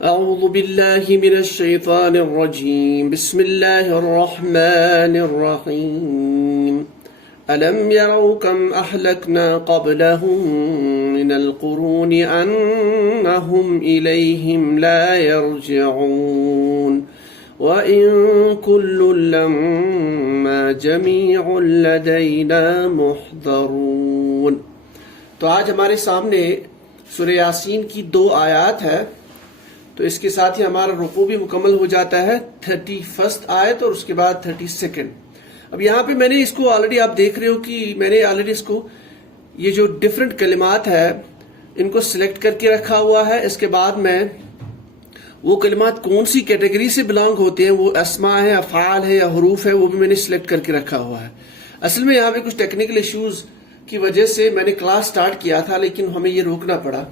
أعوذ بالله من الشيطان الرجيم بسم الله الرحمن الرحيم ألم يروا كم أهلكنا قبلهم من القرون أنهم إليهم لا يرجعون وإن كل لما جميع لدينا محضرون۔ تو آج ہمارے سامنے سورہ یاسین کی 2 آیات ہے، تو اس کے ساتھ ہی ہمارا رکوع بھی مکمل ہو جاتا ہے 31 آیت اور اس کے بعد 32۔ اب یہاں پہ میں نے اس کو آلریڈی آپ دیکھ رہے ہو کہ میں نے آلریڈی اس کو یہ جو ڈیفرنٹ کلمات ہے ان کو سلیکٹ کر کے رکھا ہوا ہے۔ اس کے بعد میں وہ کلمات کون سی کیٹیگری سے بلانگ ہوتے ہیں، وہ اسماء ہے، افعال ہے یا حروف ہے، وہ بھی میں نے سلیکٹ کر کے رکھا ہوا ہے۔ اصل میں یہاں پہ کچھ ٹیکنیکل ایشوز کی وجہ سے میں نے کلاس سٹارٹ کیا تھا لیکن ہمیں یہ روکنا پڑا،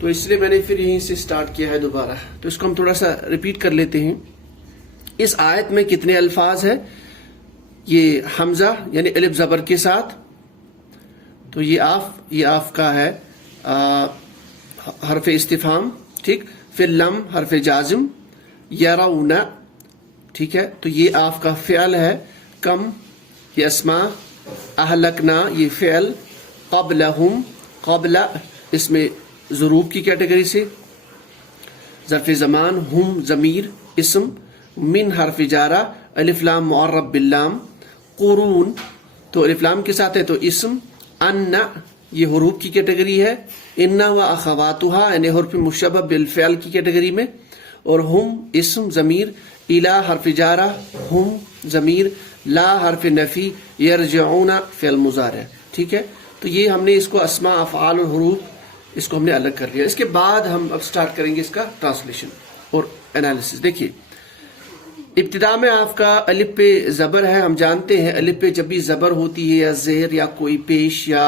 تو اس لیے میں نے پھر یہیں سے سٹارٹ کیا ہے دوبارہ۔ تو اس کو ہم تھوڑا سا ریپیٹ کر لیتے ہیں۔ اس آیت میں کتنے الفاظ ہیں؟ یہ حمزہ یعنی الف زبر کے ساتھ، تو یہ آف کا ہے حرف استفہام، ٹھیک۔ پھر لم حرف جازم، یرون، ٹھیک ہے، تو یہ آف کا فعل ہے۔ کم یہ اسماء، اہلکنا یہ فعل، قبلہم قبل اس میں ظروف کی کیٹیگری سے، ظرف زمان، ہم ضمیر اسم، من حرف جارہ، الف لام معرب باللام، قرون تو الف لام کے ساتھ ہے تو اسم، ان یہ حروف کی کیٹیگری ہے، ان و اخواتها یعنی حرف مشبہ بالفعل کی کیٹیگری میں، اور ہم اسم ضمیر، الا حرف جارہ، ہم ضمیر، لا حرف نفی، یرجعون فعل مضارع، ٹھیک ہے۔ تو یہ ہم نے اس کو اسماء، افعال اور حروف اس کو ہم نے الگ کر لیا۔ اس کے بعد ہم اب سٹارٹ کریں گے اس کا ٹرانسلیشن اور انالیسس۔ دیکھیے ابتدا میں آپ کا الف پہ زبر ہے، ہم جانتے ہیں الف پہ جب بھی زبر ہوتی ہے یا زہر یا کوئی پیش یا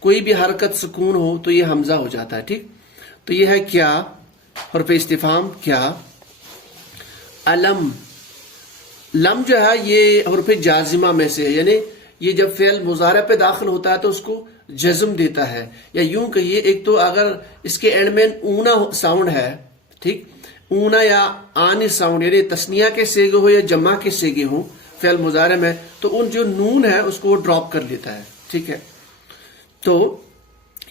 کوئی بھی حرکت سکون ہو تو یہ حمزہ ہو جاتا ہے، ٹھیک۔ تو یہ ہے کیا، حرف استفہام کیا۔ علم، لم جو ہے یہ حرف جازمہ میں سے ہے، یعنی یہ جب فعل مضارع پہ داخل ہوتا ہے تو اس کو جزم دیتا ہے، یا یوں کہیے ایک تو اگر اس کے اینڈ میں اونا ساؤنڈ ہے، ٹھیک، اونا یا آنی ساؤنڈ یعنی تثنیہ کے سیگے ہو یا جمع کے سیگے ہوں فعل مضارع میں، تو ان جو نون ہے اس کو وہ ڈراپ کر لیتا ہے، ٹھیک ہے۔ تو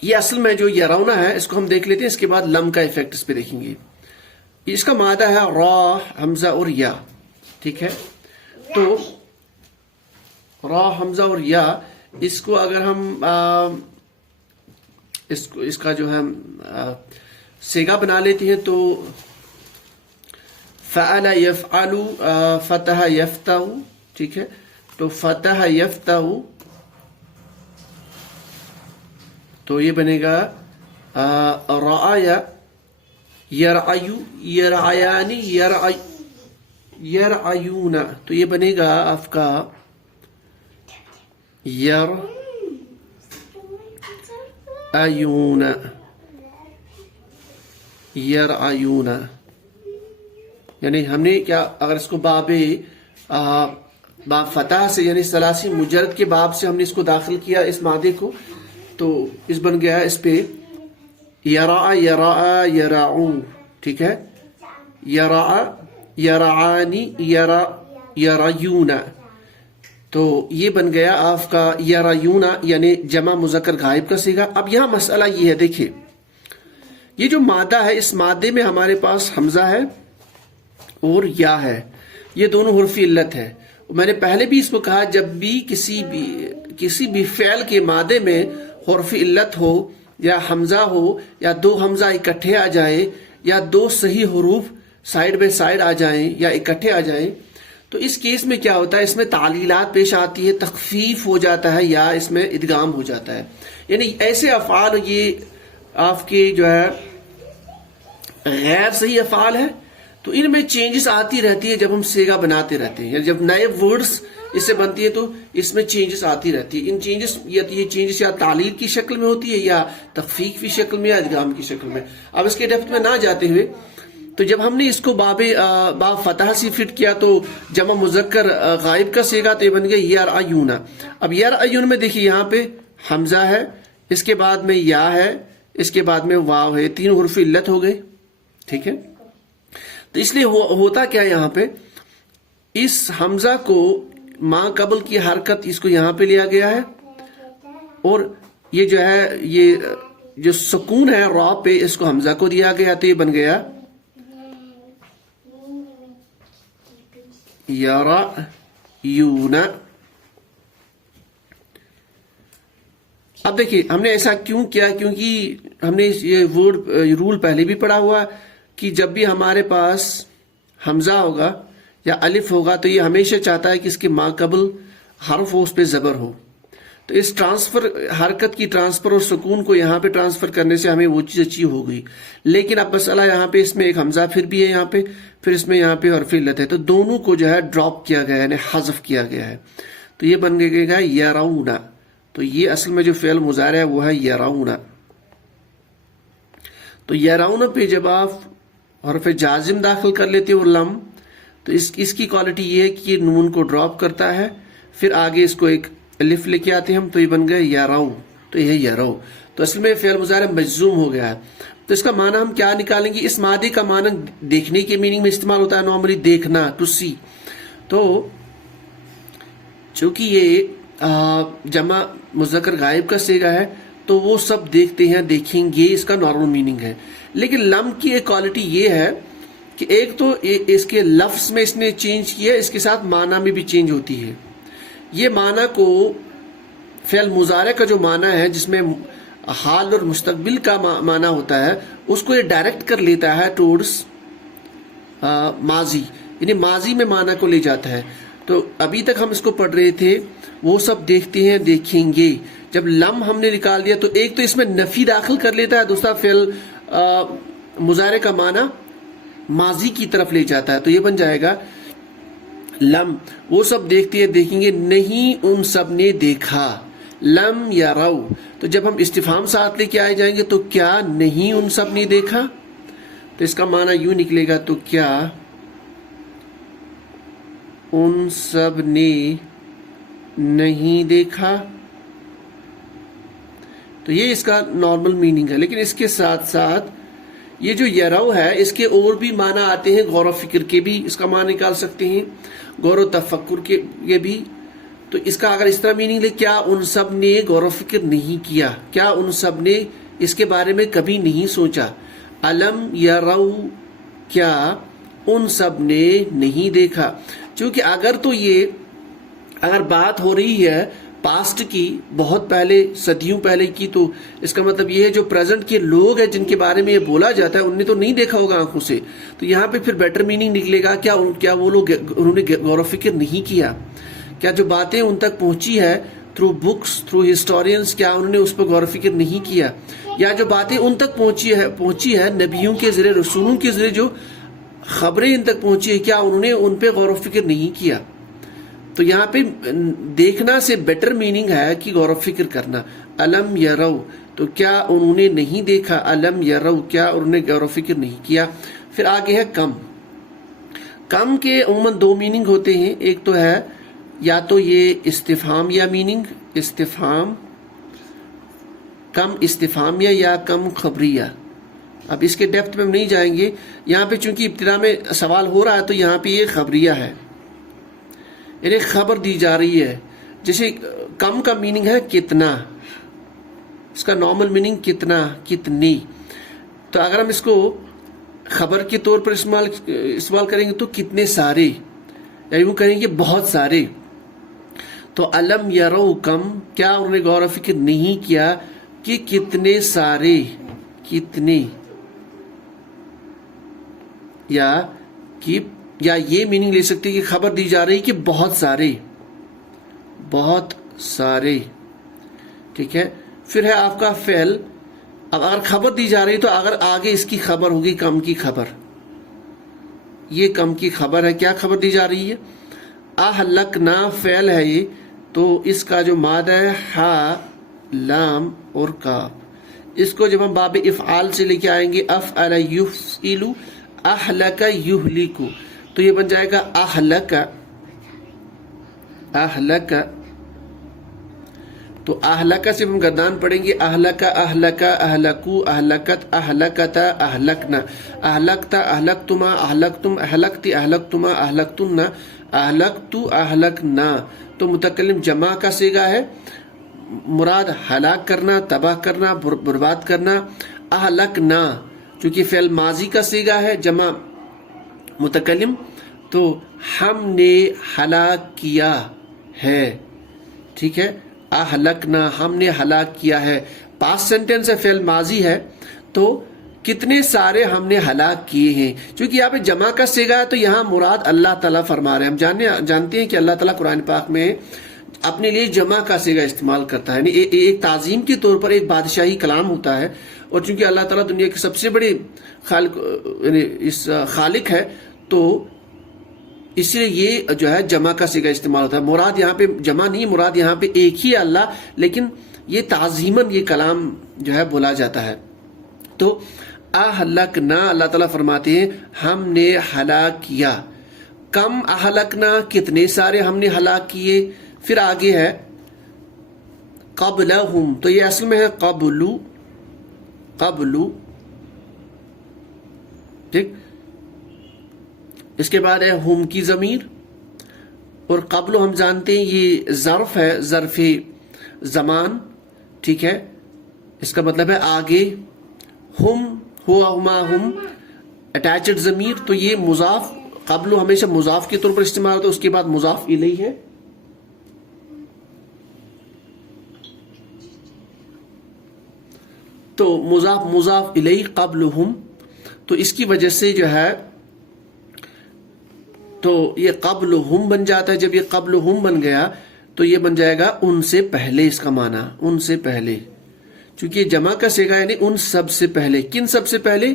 یہ اصل میں جو یرونا ہے اس کو ہم دیکھ لیتے ہیں، اس کے بعد لم کا ایفیکٹ اس پہ دیکھیں گے۔ اس کا مادہ ہے را، حمزہ اور یا، ٹھیک ہے۔ تو را، حمزہ اور یا، اس کو اگر ہم اس کا جو ہے سیگا بنا لیتے ہیں تو فعل یفعل، فتح یفتح، ٹھیک ہے۔ تو فتح یفتح تو یہ بنے گا رعایا، یرعیو، یرعیانی، یرعیون، تو یہ بنے گا آپ کا یرعیون، یرعیون، یعنی ہم نے کیا اگر اس کو باب فتح سے یعنی ثلاثی مجرد کے باب سے ہم نے اس کو داخل کیا اس مادے کو، تو اس بن گیا اس پہ یرع، یرع، یرعو، ٹھیک ہے۔ یرع، یرعانی، یرعیون، تو یہ بن گیا آپ کا یرعیون یعنی جمع مذکر غائب کا صیغہ۔ اب یہاں مسئلہ یہ ہے، دیکھیے یہ جو مادہ ہے اس مادے میں ہمارے پاس حمزہ ہے اور یا ہے، یہ دونوں حرف علت ہے۔ میں نے پہلے بھی اس کو کہا جب بھی کسی بھی فعل کے مادے میں حرف علت ہو یا حمزہ ہو یا 2 حمزہ اکٹھے آ جائیں یا 2 صحیح حروف سائیڈ بائی سائیڈ آ جائیں یا اکٹھے آ جائیں، تو اس کیس میں کیا ہوتا ہے، اس میں تعلیلات پیش آتی ہے، تخفیف ہو جاتا ہے یا اس میں ادغام ہو جاتا ہے۔ یعنی ایسے افعال یہ آپ کے جو ہے غیر صحیح افعال ہے، تو ان میں چینجز آتی رہتی ہے جب ہم سیگا بناتے رہتے ہیں، یعنی جب نئے ورڈز اس سے بنتی ہے تو اس میں چینجز آتی رہتی ہے۔ ان چینجز یہ چینجز یا تعلیل کی شکل میں ہوتی ہے یا تخفیف کی شکل میں یا ادغام کی شکل میں۔ اب اس کے ڈیپتھ میں نہ جاتے ہوئے، تو جب ہم نے اس کو باب فتح سے فٹ کیا تو جمع مذکر غائب کا صیغہ تو یہ بن گیا یرعیون۔ اب یرعیون میں دیکھیے یہاں پہ حمزہ ہے، اس کے بعد میں یا ہے، اس کے بعد میں واو ہے، 3 حروف علت ہو گئے، ٹھیک ہے. تو اس لیے ہوتا کیا ہے یہاں پہ, اس حمزہ کو ماں قبل کی حرکت اس کو یہاں پہ لیا گیا ہے, اور یہ جو ہے یہ جو سکون ہے را پہ اس کو حمزہ کو دیا گیا, تو یہ بن گیا یرأیون. اب دیکھیے ہم نے ایسا کیوں کیا, کیونکہ ہم نے یہ رول پہلے بھی پڑھا ہوا کہ جب بھی ہمارے پاس حمزہ ہوگا یا الف ہوگا تو یہ ہمیشہ چاہتا ہے کہ اس کے ماں قبل حرف ہو, اس پہ زبر ہو. تو اس حرکت کی ٹرانسفر اور سکون کو یہاں پہ ٹرانسفر کرنے سے ہمیں وہ چیز اچیو ہو گئی. لیکن اب مسئلہ یہاں پہ اس میں ایک حمزہ پھر بھی ہے یہاں پہ, پھر اس میں یہاں پہ حرف علت ہے, تو دونوں کو جو ہے ڈراپ کیا گیا ہے, یعنی حذف کیا گیا ہے. تو یہ بن گیا یرون. تو یہ اصل میں جو فعل مضارع ہے وہ ہے یرون. تو یرون پہ جب آپ حرف جازم داخل کر لیتے ہو لم, تو اس کی کوالٹی یہ ہے کہ یہ نون کو ڈراپ کرتا ہے, پھر آگے اس کو ایک الف لے کے آتے ہیں ہم, تو یہ بن گیا یرو. تو یہ یرو, تو اصل میں فعل مضارع مجزوم ہو گیا ہے. تو اس کا معنی ہم کیا نکالیں گے, اس مادے کا معنی دیکھنے کے میننگ میں استعمال ہوتا ہے نارملی, دیکھنا, ٹو سی. تو چونکہ یہ جمع مذکر غائب کا صیغہ ہے تو وہ سب دیکھتے ہیں, دیکھیں گے, اس کا نارمل میننگ ہے. لیکن لم کی ایک کوالٹی یہ ہے کہ ایک تو اس کے لفظ میں اس نے چینج کیا, اس کے ساتھ معنی میں بھی چینج ہوتی ہے. یہ معنی کو فعل مضارع کا جو معنی ہے جس میں حال اور مستقبل کا معنی ہوتا ہے, اس کو یہ ڈائریکٹ کر لیتا ہے ٹورڈز ماضی, یعنی ماضی میں معنی کو لے جاتا ہے. تو ابھی تک ہم اس کو پڑھ رہے تھے, وہ سب دیکھتے ہیں, دیکھیں گے. جب لم ہم نے نکال دیا تو ایک تو اس میں نفی داخل کر لیتا ہے, دوسرا فعل مضارع کا معنی ماضی کی طرف لے جاتا ہے. تو یہ بن جائے گا لم, وہ سب دیکھتے ہیں, دیکھیں گے, نہیں ان سب نے دیکھا. لم یرو, تو جب ہم استفہام ساتھ لے کے آئے جائیں گے تو کیا نہیں ان سب نے دیکھا, تو اس کا معنی یوں نکلے گا, تو کیا ان سب نے نہیں دیکھا. تو یہ اس کا نارمل میننگ ہے. لیکن اس کے ساتھ ساتھ یہ جو یرو ہے اس کے اور بھی معنی آتے ہیں, غور و فکر کے بھی اس کا معنی نکال سکتے ہیں, غور و تفکر کے یہ بھی. تو اس کا اگر اس طرح میننگ لے, کیا ان سب نے غور و فکر نہیں کیا, کیا ان سب نے اس کے بارے میں کبھی نہیں سوچا. علم یرو, کیا ان سب نے نہیں دیکھا. چونکہ اگر بات ہو رہی ہے پاسٹ کی, بہت پہلے, صدیوں پہلے کی, تو اس کا مطلب یہ ہے جو پریزنٹ کے لوگ ہیں جن کے بارے میں یہ بولا جاتا ہے ان نے تو نہیں دیکھا ہوگا آنکھوں سے. تو یہاں پہ پھر بیٹر میننگ نکلے گا, کیا وہ لوگ انہوں نے غور و فکر نہیں کیا, کیا جو باتیں ان تک پہنچی ہے تھرو بکس, تھرو ہسٹورینز, کیا انہوں نے اس پہ غور و فکر نہیں کیا, یا جو باتیں ان تک پہنچی ہے نبیوں کے ذریعے, رسولوں کے ذریعے جو خبریں ان تک پہنچی ہے, کیا انہوں نے ان پہ غور و فکر نہیں کیا. تو یہاں پہ دیکھنا سے بیٹر میننگ ہے کہ غور و فکر کرنا. علم یرو, تو کیا انہوں نے نہیں دیکھا, علم یرو, کیا انہوں نے غور و فکر نہیں کیا. پھر آگے ہے کم. کم کے عموماً دو میننگ ہوتے ہیں, ایک تو ہے یا تو یہ استفہام یا میننگ, استفہام, کم استفہامیہ یا کم خبریہ. اب اس کے ڈیپتھ میں ہم نہیں جائیں گے, یہاں پہ چونکہ ابتدا میں سوال ہو رہا ہے تو یہاں پہ یہ خبریہ ہے, یعنی خبر دی جا رہی ہے. جیسے کم کا میننگ ہے کتنا, اس کا نارمل میننگ کتنا, کتنی. تو اگر ہم اس کو خبر کے طور پر استعمال کریں گے تو کتنے سارے, یا یوں کہیں گے بہت سارے. تو علم یرو کم, کیا انہوں نے غور و فکر نہیں کیا کہ کتنے سارے, کتنے, یا یہ میننگ لے سکتے کہ خبر دی جا رہی کہ بہت سارے, بہت سارے. ٹھیک ہے. پھر ہے آپ کا فعل, اگر خبر دی جا رہی تو اگر آگے اس کی خبر ہوگی کم کی خبر, یہ کم کی خبر ہے, کیا خبر دی جا رہی ہے, اہلکنا فعل ہے یہ, تو اس کا جو مادہ ہے ہا, لام اور کاف, اس کو جب ہم باب افعال سے لے کے آئیں گے, افعل یفعلو, اہلک یہلکو, تو یہ بن جائے گا اہلک, اہلک. تو اہلکا سے ہم گردان پڑھیں گے اہلکا اہلکا اہلکو اہلکت اہلکتا اہلکنا اہلکتا اہلکتما اہلکتم اہلکتی اہلکتما اہلکتن اہلکتو اہلکنا. تو متکلم جمع کا صیغہ ہے، مراد ہلاک کرنا، تباہ کرنا، برباد کرنا. اہلکنا چونکہ فعل ماضی کا صیغہ ہے، جمع متکلم، تو ہم نے ہلاک کیا ہے. ٹھیک ہے، اہلکنا ہم نے ہلاک کیا ہے. پاسٹ سینٹینس ہے، فعل ماضی ہے، تو کتنے سارے ہم نے ہلاک کیے ہیں. چونکہ یہاں پہ جمع کا صیغہ ہے تو یہاں مراد اللہ تعالیٰ فرما رہے ہیں. ہم جانتے ہیں کہ اللہ تعالیٰ قرآن پاک میں اپنے لیے جمع کا صیغہ استعمال کرتا ہے، یعنی ایک تعظیم کے طور پر ایک بادشاہی کلام ہوتا ہے. اور چونکہ اللہ تعالیٰ دنیا کے سب سے بڑے خالق ہے تو اس لیے یہ جو ہے جمع کا صیغہ استعمال ہوتا ہے. مراد یہاں پہ جمع نہیں، مراد یہاں پہ ایک ہی اللہ، لیکن یہ تعظیماً یہ کلام جو ہے بولا جاتا ہے. تو اہلکنا اللہ تعالیٰ فرماتے ہیں ہم نے ہلاک کیا. کم اہلکنا کتنے سارے ہم نے ہلاک کیے. پھر آگے ہے قبلہم، تو یہ اصل میں ہے قبلو، ٹھیک. اس کے بعد ہے ہم کی ضمیر، اور قبل ہم جانتے ہیں یہ ظرف ہے، ظرف زمان. ٹھیک ہے، اس کا مطلب ہے آگے. ہم ہوا ہما ہم اٹیچڈ ضمیر، تو یہ مضاف، قبل ہمیشہ مضاف کے طور پر استعمال ہوتا ہے، اس کے بعد مضاف الیہ ہے. تو مضاف الیہ قبلہم، تو اس کی وجہ سے جو ہے تو یہ قبلہم بن جاتا ہے. جب یہ قبلہم بن گیا تو یہ بن جائے گا ان سے پہلے. اس کا معنی ان سے پہلے، چونکہ جمع کا صیغہ یعنی ان سب سے پہلے. کن سب سے پہلے؟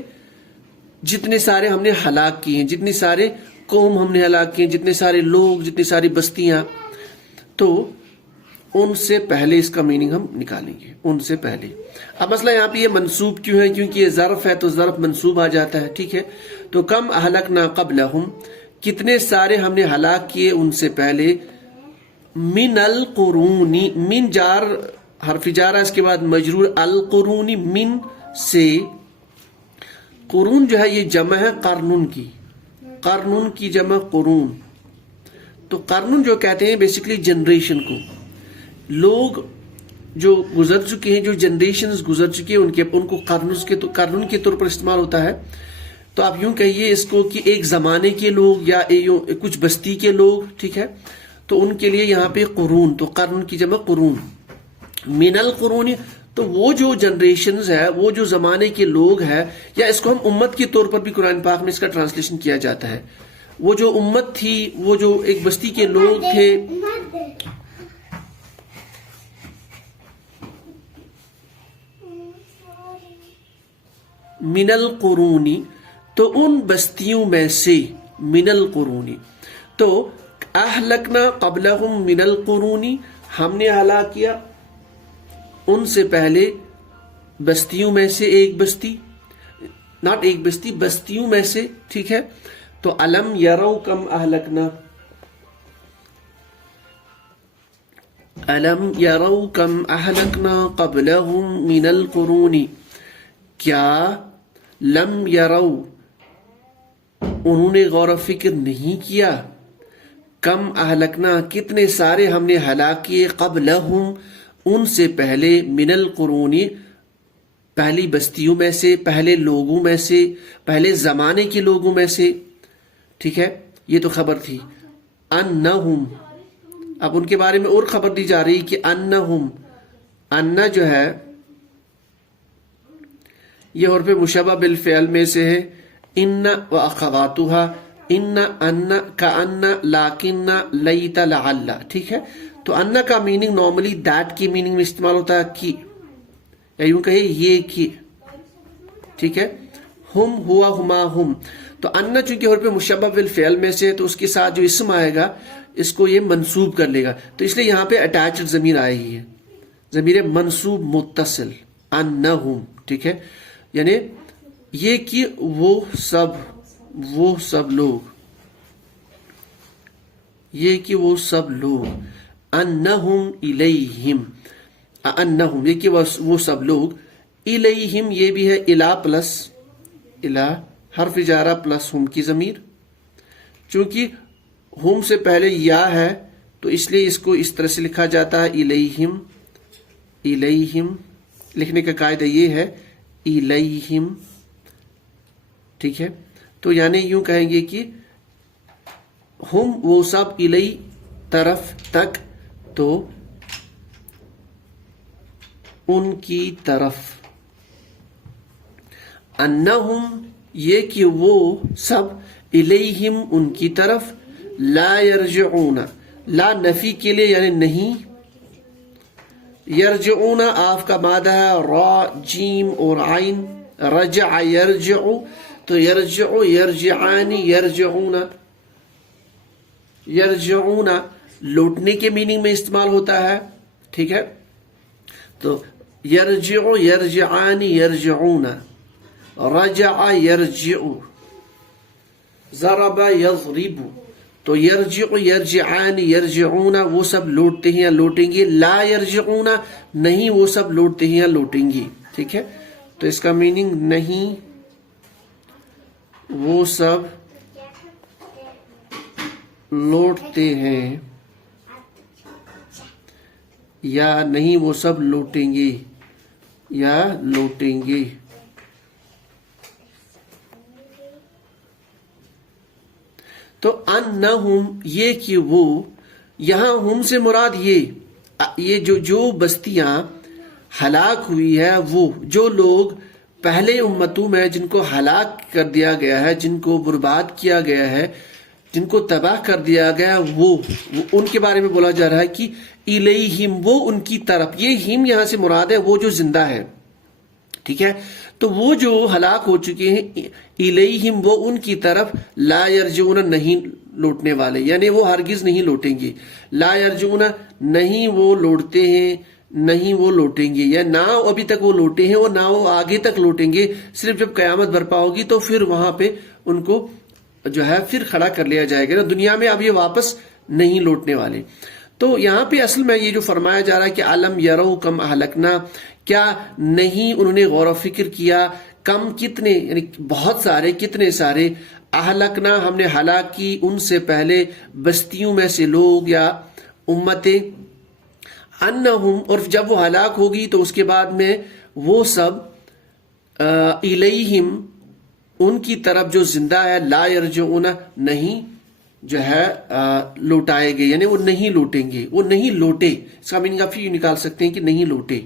جتنے سارے ہم نے ہلاک کیے ہیں، جتنے سارے قوم ہم نے ہلاک کیے ہیں، جتنے سارے لوگ، جتنی ساری بستیاں. تو ان سے پہلے اس کا میننگ ہم نکالیں گے، ان سے پہلے. اب مسئلہ یہاں پہ یہ منصوب کیوں ہے؟ کیونکہ یہ ظرف ہے تو ظرف منصوب آ جاتا ہے. ٹھیک ہے، تو کم اہلکنا قبلہم کتنے سارے ہم نے ہلاک کیے ان سے پہلے. من القرونی، من جار حرف جار ہے، اس کے بعد مجرور. القرونی من سے. قرون جو ہے یہ جمع ہے قرنن کی، قرنن کی جمع قرون. تو قرنن جو کہتے ہیں بیسیکلی جنریشن کو. لوگ جو گزر چکے ہیں، جو جنریشنز گزر چکی ہیں، ان کو قرنن کے طور پر استعمال ہوتا ہے. تو آپ یوں کہیے اس کو کہ ایک زمانے کے لوگ یا کچھ بستی کے لوگ. ٹھیک ہے، تو ان کے لیے یہاں پہ قرون، تو قرن کی جمع قرون. من القرون، تو وہ جو جنریشنز ہے، وہ جو زمانے کے لوگ ہیں، یا اس کو ہم امت کے طور پر بھی قرآن پاک میں اس کا ٹرانسلیشن کیا جاتا ہے. وہ جو امت تھی، وہ جو ایک بستی کے لوگ تھے، من القرونی، تو ان بستیوں میں سے. من القرونی، تو اہلکنا قبلہم من القرونی ہم نے ہلاک کیا ان سے پہلے بستیوں میں سے ایک بستی، ناٹ ایک بستی، بستیوں میں سے. ٹھیک ہے، تو الم یرو کم اہلکنا، الم یرو کم اہلکنا قبلہم من القرونی، کیا لم یرو انہوں نے غور و فکر نہیں کیا، کم اہلکنا کتنے سارے ہم نے ہلاک کیے، قبلہم ان سے پہلے، من القرونی پہلی بستیوں میں سے، پہلے لوگوں میں سے، پہلے زمانے کے لوگوں میں سے. ٹھیک ہے، یہ تو خبر تھی. انہم، اب ان کے بارے میں اور خبر دی جا رہی کہ انہم، انہ جو ہے یہ حرف مشبہ بالفعل میں سے ہے. ان و اخواتها، ان، کأن، لیکن، لیت، لعل. ٹھیک ہے، تو ان کا میننگ نارملی دیٹ کی میننگ میں استعمال ہوتا ہے، کی، یا یوں کہے یہ کی. ٹھیک ہے، ہم ہوا ہما ہم. تو ان چونکہ حرف مشبہ بالفعل میں سے ہے تو اس کے ساتھ جو اسم آئے گا اس کو یہ منصوب کر لے گا. تو اس لیے یہاں پہ اٹیچڈ ضمیر آئی ہی ہے، ضمیر منصوب متصل. انہم، ٹھیک ہے، یعنی یہ کہ وہ سب لوگ، یہ کہ وہ سب لوگ. انہم الیہم، انہم یہ کہ وہ سب لوگ، الیہم یہ بھی ہے الا پلس الا حرف جارہ پلس ہم کی ضمیر، چونکہ ہم سے پہلے یا ہے تو اس لیے اس کو اس طرح سے لکھا جاتا ہے الیہم، الیہم لکھنے کا قاعدہ یہ ہے الیہم، ٹھیک ہے؟ تو یعنی یوں کہیں گے کہ ہم وہ سب الی طرف تک، تو ان کی طرف، انہم یہ کہ وہ سب الیہم ان کی طرف، لا یرجعون لا نفی کے لیے یعنی نہیں، یرجعون آف کا مادہ ہے را جیم اور عین، رجع یرجع تو یرجع یرجعان یرجعون، یرجعون لوٹنے کے میننگ میں استعمال ہوتا ہے، ٹھیک ہے؟ تو یرجع یرجعان یرجعون، رجع یرجع، ضرب یضرب، تو یرجع یرجعان یرجعون وہ سب لوٹتے ہیں یا لوٹیں گے، لا یرجعون نہیں وہ سب لوٹتے ہیں یا لوٹیں گے، ٹھیک ہے؟ تو اس کا میننگ نہیں وہ سب لوٹتے ہیں یا نہیں وہ سب لوٹیں گے یا لوٹیں گے۔ تو انہم یہ کہ وہ، یہاں ہم سے مراد یہ جو بستیاں ہلاک ہوئی ہے، وہ جو لوگ پہلے امتوں میں جن کو ہلاک کر دیا گیا ہے، جن کو برباد کیا گیا ہے، جن کو تباہ کر دیا گیا، وہ ان کے بارے میں بولا جا رہا ہے کہ الیہم وہ ان کی طرف، یہ ہم یہاں سے مراد ہے وہ جو زندہ ہے، ٹھیک ہے؟ تو وہ جو ہلاک ہو چکے ہیں، الیہم وہ ان کی طرف، لا یرجعون نہیں لوٹنے والے، یعنی وہ ہرگز نہیں لوٹیں گے، لا یرجعون نہیں وہ لوٹتے ہیں، نہیں وہ لوٹیں گے، یا نہ ابھی تک وہ لوٹے ہیں اور نہ وہ آگے تک لوٹیں گے، صرف جب قیامت برپا ہوگی تو پھر وہاں پہ ان کو جو ہے پھر کھڑا کر لیا جائے گا، دنیا میں اب یہ واپس نہیں لوٹنے والے۔ تو یہاں پہ اصل میں یہ جو فرمایا جا رہا ہے کہ علم یرو کم اہلکنا، کیا نہیں انہوں نے غور و فکر کیا، کم کتنے یعنی بہت سارے، کتنے سارے، اہلکنا ہم نے ہلاک کی ان سے پہلے بستیوں میں سے لوگ یا امتیں، انہم اور جب وہ ہلاک ہوگی تو اس کے بعد میں وہ سب الیہم ان کی طرف جو زندہ ہے، لا یرجعون نہیں جو ہے لوٹائے گئے، یعنی وہ نہیں لوٹیں گے، وہ نہیں لوٹے، اس کا میننگ آپ یہ نکال سکتے ہیں کہ نہیں لوٹے۔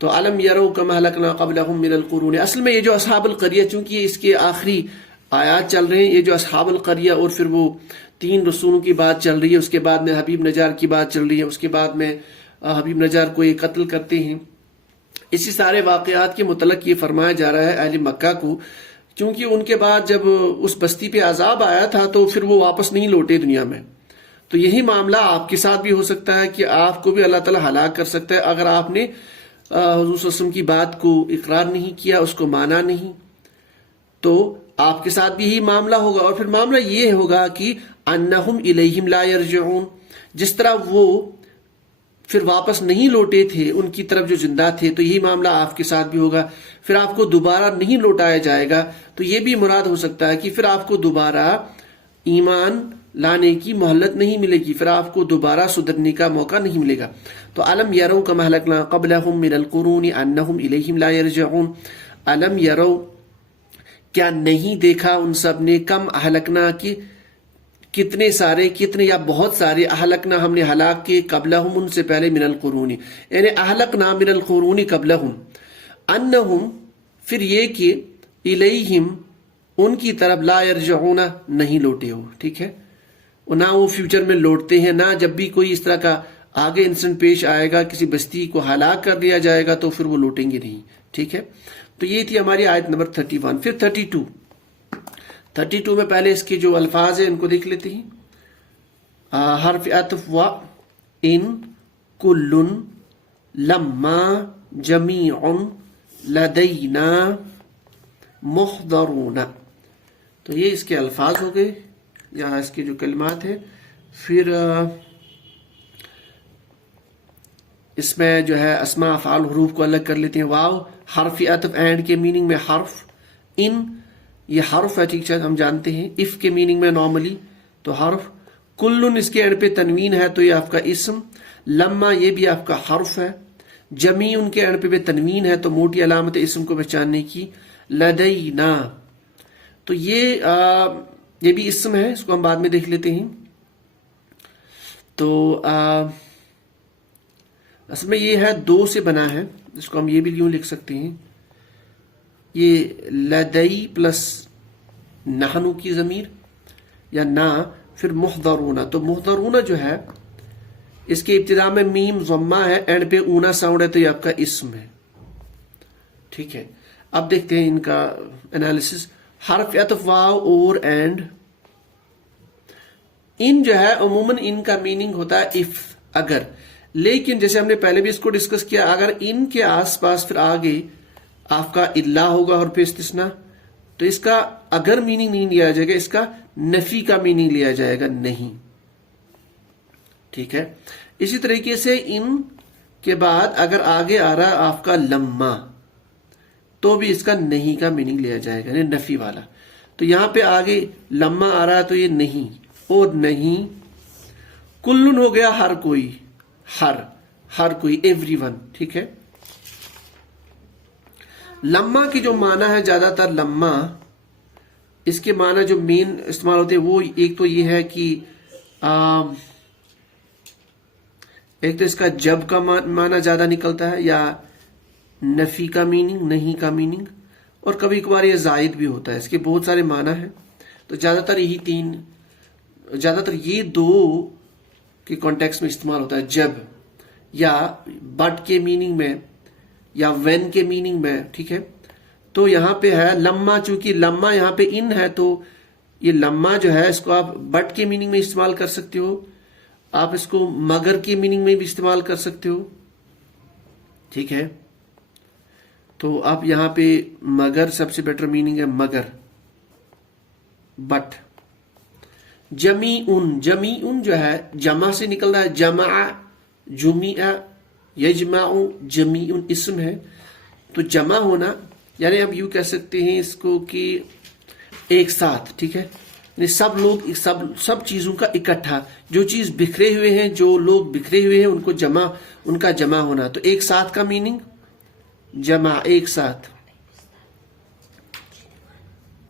تو علم یرو کما اہلکنا قبلہم من القرون، اصل میں یہ جو اصحاب القریہ، چونکہ یہ اس کے آخری آیات چل رہے ہیں، یہ جو اصحاب القریہ اور پھر وہ 3 رسولوں کی بات چل رہی ہے، اس کے بعد میں حبیب نجار کی بات چل رہی ہے، اس کے بعد میں حبیب نجار کو یہ قتل کرتے ہیں، اسی سارے واقعات کے متعلق یہ فرمایا جا رہا ہے اہل مکہ کو، کیونکہ ان کے بعد جب اس بستی پہ عذاب آیا تھا تو پھر وہ واپس نہیں لوٹے دنیا میں، تو یہی معاملہ آپ کے ساتھ بھی ہو سکتا ہے کہ آپ کو بھی اللہ تعالیٰ ہلاک کر سکتا ہے اگر آپ نے حضور صلی اللہ علیہ وسلم کی بات کو اقرار نہیں کیا، اس کو مانا نہیں، تو آپ کے ساتھ بھی یہی معاملہ ہوگا۔ اور پھر معاملہ یہ ہوگا کہ انہم الیہم لا یرجعون، جس طرح وہ پھر واپس نہیں لوٹے تھے ان کی طرف جو زندہ تھے، تو یہی معاملہ آپ کے ساتھ بھی ہوگا، پھر آپ کو دوبارہ نہیں لوٹایا جائے گا، تو یہ بھی مراد ہو سکتا ہے کہ پھر آپ کو دوبارہ ایمان لانے کی مہلت نہیں ملے گی، پھر آپ کو دوبارہ سدھرنے کا موقع نہیں ملے گا۔ تو علم یرو کما اہلکنا قبلہم من القرون انہم الیہم لا یرجعون، علم یرو کیا نہیں دیکھا ان سب نے، کم اہلکنا کی کتنے سارے، کتنے یا بہت سارے، اہلکنا ہم نے ہلاک کے، قبلہم ان سے پہلے، من القرون یعنی اہلکنا من القرون قبلہم، انہم پھر یہ کہ الیہم ان کی طرف، لا یرجعون نہیں لوٹے ہو، ٹھیک ہے؟ نہ وہ فیوچر میں لوٹتے ہیں، نہ جب بھی کوئی اس طرح کا آگے انسیڈنٹ پیش آئے گا، کسی بستی کو ہلاک کر دیا جائے گا تو پھر وہ لوٹیں گے نہیں، ٹھیک ہے؟ تو یہ تھی ہماری آیت نمبر 31۔ پھر 32 میں پہلے اس کے جو الفاظ ہیں ان کو دیکھ لیتے ہیں۔ حرف عطف و ان، کلن، لما، جمیع، لدینا، محضرون، تو یہ اس کے الفاظ ہو گئے، یہاں اس کے جو کلمات ہیں۔ پھر اس میں جو ہے اسماء افعال حروف کو الگ کر لیتے ہیں. واو حرف عطف اینڈ کے میننگ میں حرف. ان یہ حرف ہے ٹھیک ہے ہم جانتے ہیں. اف کے میننگ میں نارملی تو حرف. کلن اس کے اینڈ پہ تنوین ہے تو یہ آپ کا اسم. لما یہ بھی آپ کا حرف ہے. جمی ان کے اینڈ پہ تنوین ہے تو موٹی علامت اسم کو پہچاننے کی. لدینا تو یہ بھی اسم ہے, اس کو ہم بعد میں دیکھ لیتے ہیں. تو اصل میں یہ ہے دو سے بنا ہے, اس کو ہم یہ بھی یوں لکھ سکتے ہیں. یہ لدئی پلس نحنو کی ضمیر یا نا پھر محضرون. تو محضرون جو ہے اس کے ابتدا میں میم ضمہ ہے, اینڈ پہ اونا ساؤنڈ ہے تو یہ آپ کا اسم ہے. ٹھیک ہے, اب دیکھتے ہیں ان کا انالیسس. حرف عطف واو اور اینڈ. ان جو ہے عموماً ان کا میننگ ہوتا ہے اف, اگر. لیکن جیسے ہم نے پہلے بھی اس کو ڈسکس کیا, اگر ان کے آس پاس پھر آگے آپ کا الا ہوگا اور پھر استثناء, تو اس کا اگر میننگ نہیں لیا جائے گا, اس کا نفی کا میننگ لیا جائے گا, نہیں. ٹھیک ہے, اسی طریقے سے ان کے بعد اگر آگے آ رہا آپ کا لما تو بھی اس کا نہیں کا میننگ لیا جائے گا, یعنی نفی والا. تو یہاں پہ آگے لما آ رہا ہے تو یہ نہیں اور نہیں. کلن ہو گیا ہر کوئی, ہر کوئی, ایوری ون. ٹھیک ہے, لما کی جو معنی ہے زیادہ تر لما اس کے معنی جو مین استعمال ہوتے ہیں وہ ایک تو یہ ہے کہ ایک تو اس کا جب کا معنی زیادہ نکلتا ہے, یا نفی کا میننگ, نہیں کا میننگ, اور کبھی کبھار یہ زائد بھی ہوتا ہے. اس کے بہت سارے معنی ہیں, تو زیادہ تر یہ دو کے کانٹیکس میں استعمال ہوتا ہے, جب یا بٹ کے میننگ میں یا وین کے میننگ میں. ٹھیک ہے, تو یہاں پہ ہے لما, چونکہ لما یہاں پہ ان ہے تو یہ لما جو ہے اس کو آپ بٹ کے میننگ میں استعمال کر سکتے ہو, آپ اس کو مگر کے میننگ میں بھی استعمال کر سکتے ہو. ٹھیک ہے, تو آپ یہاں پہ مگر سب سے بیٹر میننگ ہے مگر, بٹ. جمیعن جو ہے جمع سے نکل رہا ہے, جمع, جمیع, یجمع, جمیعن اسم ہے تو جمع ہونا, یعنی اب یوں کہہ سکتے ہیں اس کو کہ ایک ساتھ. ٹھیک ہے, یعنی سب لوگ سب چیزوں کا اکٹھا, جو چیز بکھرے ہوئے ہیں, جو لوگ بکھرے ہوئے ہیں ان کو جمع, ان کا جمع ہونا. تو ایک ساتھ کا میننگ جمع, ایک ساتھ.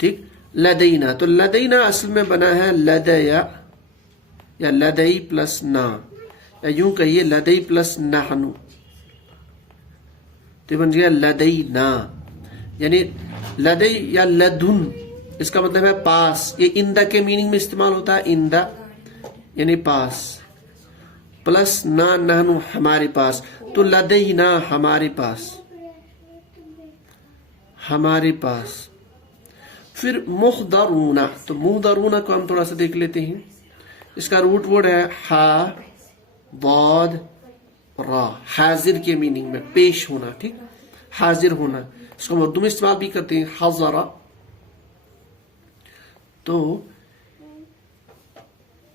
ٹھیک, لدینا, تو لدینا اصل میں بنا ہے لدیا یا لدئی پلس نا, یا یوں کہیے لدئی پلس نحنو, تو بن گیا لدینا. یعنی لدئی یا لدن اس کا مطلب ہے پاس. یہ اندہ کے میننگ میں استعمال ہوتا ہے, اندہ یعنی پاس, پلس نا نحنو ہمارے پاس. تو لدینا ہمارے پاس, ہمارے پاس. پھر محضرون, تو محضرون کو ہم تھوڑا سا دیکھ لیتے ہیں. اس کا روٹ ورڈ ہے ہا ضاد را, حاضر کے میننگ میں پیش ہونا. ٹھیک, حاضر ہونا, اس کو ہم اردو میں استعمال بھی کرتے ہیں حضرا. تو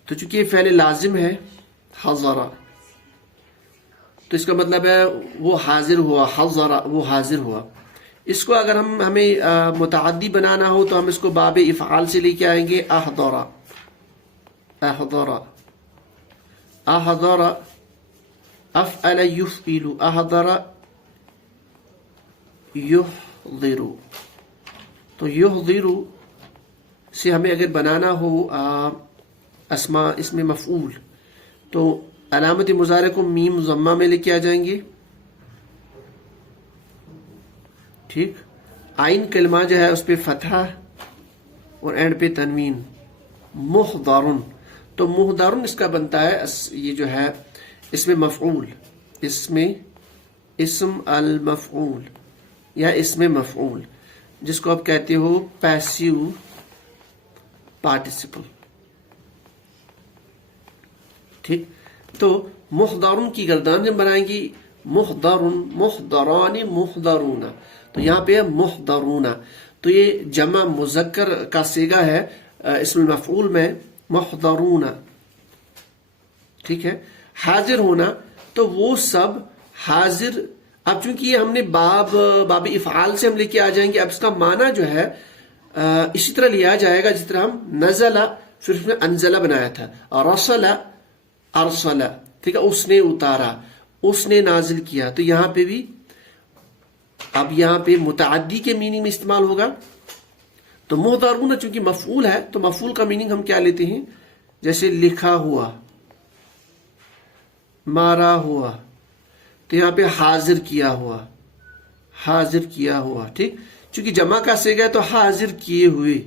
چونکہ یہ فعل لازم ہے حضرا, تو اس کا مطلب ہے وہ حاضر ہوا, حضرا وہ حاضر ہوا. اس کو اگر ہمیں متعدی بنانا ہو تو ہم اس کو باب افعال سے لے کے آئیں گے. احضرا, احضرا, احضرا, افعل یفعل, احضرا یحضر. تو یحضر سے ہمیں اگر بنانا ہو اسماء اسم مفعول تو علامت مضارع کو میم ضمہ میں لے کے آ جائیں گے. ٹھیک, آئین کلمہ جو ہے اس پہ فتحہ اور اینڈ پہ تنوین. محضرن, تو محضرن اس کا بنتا ہے یہ جو ہے اسم مفعول, اسم المفعول یا اسم مفعول, جس کو آپ کہتے ہو پیسیو پارٹیسپل. ٹھیک, تو محضرن کی گردان جب بنائیں گی محضرن, محضران, محضرون, تو یہاں پہ ہے محضرون. تو یہ جمع مذکر کا صیغہ ہے اسم المفعول میں محضرون. ٹھیک ہے, حاضر ہونا, تو وہ سب حاضر. اب چونکہ یہ ہم نے باب افعال سے ہم لے کے آ جائیں گے. اب اس کا معنی جو ہے اسی طرح لیا جائے گا جس طرح ہم نزلہ پھر اس میں انزلہ بنایا تھا. رسل ارسل, ٹھیک ہے, اس نے اتارا, اس نے نازل کیا. تو یہاں پہ بھی اب یہاں پہ متعدی کے میننگ میں استعمال ہوگا. تو محضرون چونکہ مفعول ہے تو مفعول کا میننگ ہم کیا لیتے ہیں, جیسے لکھا ہوا, مارا ہوا. تو یہاں پہ حاضر کیا ہوا, حاضر کیا ہوا, ٹھیک. چونکہ جمع کا صیغہ ہے تو حاضر کیے ہوئے,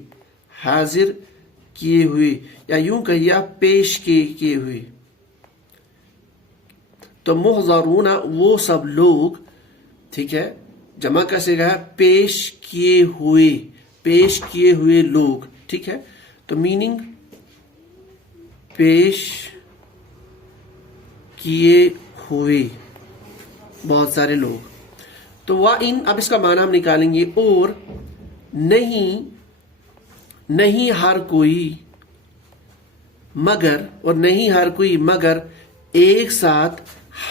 حاضر کیے ہوئے, یا یوں کہیے آپ پیش کیے ہوئے. تو محضرون وہ سب لوگ, ٹھیک ہے, جمع کا صیغہ ہے پیش کیے ہوئے, پیش کیے ہوئے لوگ, ٹھیک ہے. تو میننگ پیش کیے ہوئے بہت سارے لوگ. تو وَإِن, اب اس کا معنی ہم نکالیں گے, اور نہیں ہر کوئی مگر, اور نہیں ہر کوئی مگر ایک ساتھ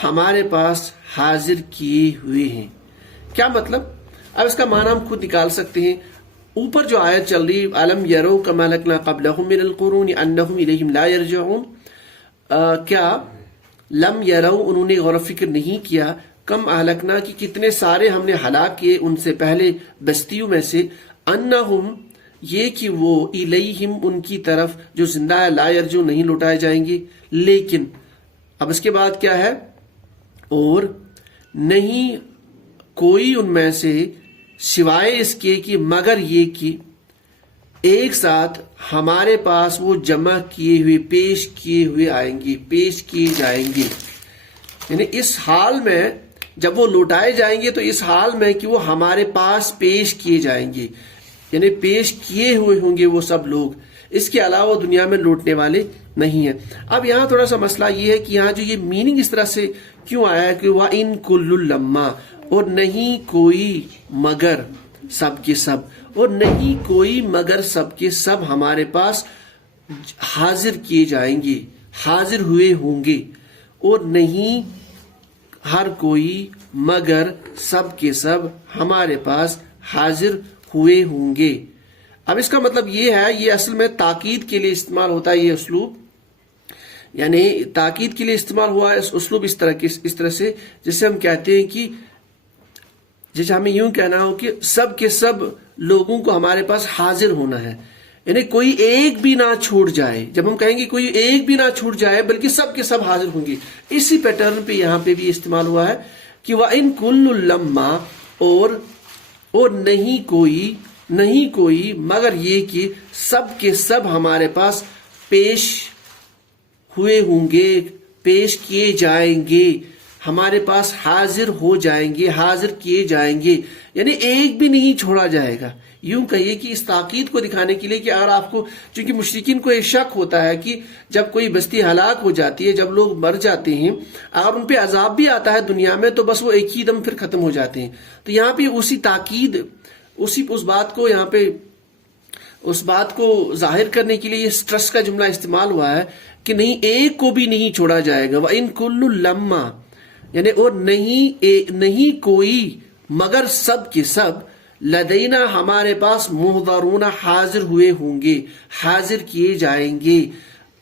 ہمارے پاس حاضر کیے ہوئے ہیں. کیا مطلب؟ اب اس کا معنی ہم خود نکال سکتے ہیں. اوپر جو آیت چل رہی أَلَمْ يَرَوْا كَمَا أَهْلَكْنَا قَبْلَهُمْ مِنَ الْقُرُونِ أَنَّهُمْ إِلَيْهِمْ لَا يَرْجِعُونَ, کیا لم یرو, انہوں نے غور و فکر نہیں کیا, کم اہلکنا کی کتنے سارے ہم نے ہلاک کیے ان سے پہلے بستیوں میں سے, انہم یہ کہ وہ, الیہم ان کی طرف جو زندہ ہے, لا یرجو نہیں لوٹائے جائیں گے. لیکن اب اس کے بعد کیا ہے, اور نہیں کوئی ان میں سے سوائے اس کے کہ مگر یہ کہ ایک ساتھ ہمارے پاس وہ جمع کیے ہوئے, پیش کیے ہوئے آئیں گے, پیش کیے جائیں گے. یعنی اس حال میں جب وہ لوٹائے جائیں گے تو اس حال میں کہ وہ ہمارے پاس پیش کیے جائیں گے, یعنی پیش کیے ہوئے ہوں گے وہ سب لوگ, اس کے علاوہ دنیا میں لوٹنے والے نہیں ہیں. اب یہاں تھوڑا سا مسئلہ یہ ہے کہ یہاں جو یہ میننگ اس طرح سے کیوں آیا ہے کہ وَإِن كُلُّ لَمَّا, اور نہیں کوئی مگر سب کے سب, اور نہیں کوئی مگر سب کے سب ہمارے پاس حاضر کیے جائیں گے, حاضر ہوئے ہوں گے. اور نہیں ہر کوئی مگر سب کے سب ہمارے پاس حاضر ہوئے ہوں گے. اب اس کا مطلب یہ ہے, یہ اصل میں تاکید کے لیے استعمال ہوتا ہے یہ اسلوب, یعنی تاکید کے لیے استعمال ہوا ہے اسلوب اس طرح سے جسے ہم کہتے ہیں کہ جیسے ہمیں یوں کہنا ہو کہ سب کے سب لوگوں کو ہمارے پاس حاضر ہونا ہے, یعنی کوئی ایک بھی نہ چھوٹ جائے. جب ہم کہیں گے کوئی ایک بھی نہ چھوٹ جائے بلکہ سب کے سب حاضر ہوں گے, اسی پیٹرن پہ یہاں پہ بھی استعمال ہوا ہے کہ وَإِن كُلُّ لَمَّا, اور نہیں کوئی مگر یہ کہ سب کے سب ہمارے پاس پیش ہوئے ہوں گے, پیش کیے جائیں گے, ہمارے پاس حاضر ہو جائیں گے, حاضر کیے جائیں گے, یعنی ایک بھی نہیں چھوڑا جائے گا. یوں کہیے کہ اس تاکید کو دکھانے کے لیے کہ اگر آپ کو, چونکہ مشرکین کو ایک شک ہوتا ہے کہ جب کوئی بستی ہلاک ہو جاتی ہے, جب لوگ مر جاتے ہیں, اگر ان پہ عذاب بھی آتا ہے دنیا میں تو بس وہ ایک ہی دم پھر ختم ہو جاتے ہیں. تو یہاں پہ اسی تاکید, اس بات کو یہاں پہ اس بات کو ظاہر کرنے کے لیے یہ سٹرس کا جملہ استعمال ہوا ہے کہ نہیں ایک کو بھی نہیں چھوڑا جائے گا. وَإِن كُلُّ لَمَّا, یعنی اور نہیں کوئی مگر سب کے سب, لدینا ہمارے پاس, محضرون حاضر ہوئے ہوں گے, حاضر کیے جائیں گے,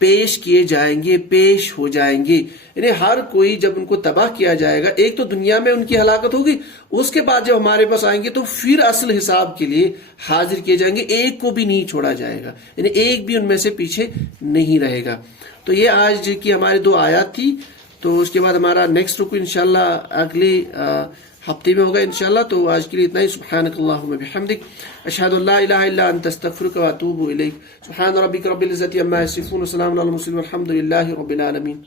پیش کیے جائیں گے, پیش ہو جائیں گے. یعنی ہر کوئی جب ان کو تباہ کیا جائے گا, ایک تو دنیا میں ان کی ہلاکت ہوگی, اس کے بعد جب ہمارے پاس آئیں گے تو پھر اصل حساب کے لیے حاضر کیے جائیں گے, ایک کو بھی نہیں چھوڑا جائے گا, یعنی ایک بھی ان میں سے پیچھے نہیں رہے گا. تو یہ آج کی ہماری 2 آیات تھی. تو اس کے بعد ہمارا نیکسٹ رکو انشاءاللہ اگلے ہفتے میں ہوگا انشاءاللہ. تو آج کے لیے اتنا ہی. سبحانک اللہم بحمدک, اشہد ان لا الہ الا انت, استغفرک واتوب الیک. سبحان ربک رب العزت عما یصفون, وسلام علی المرسلین, والحمد للہ رب العالمین.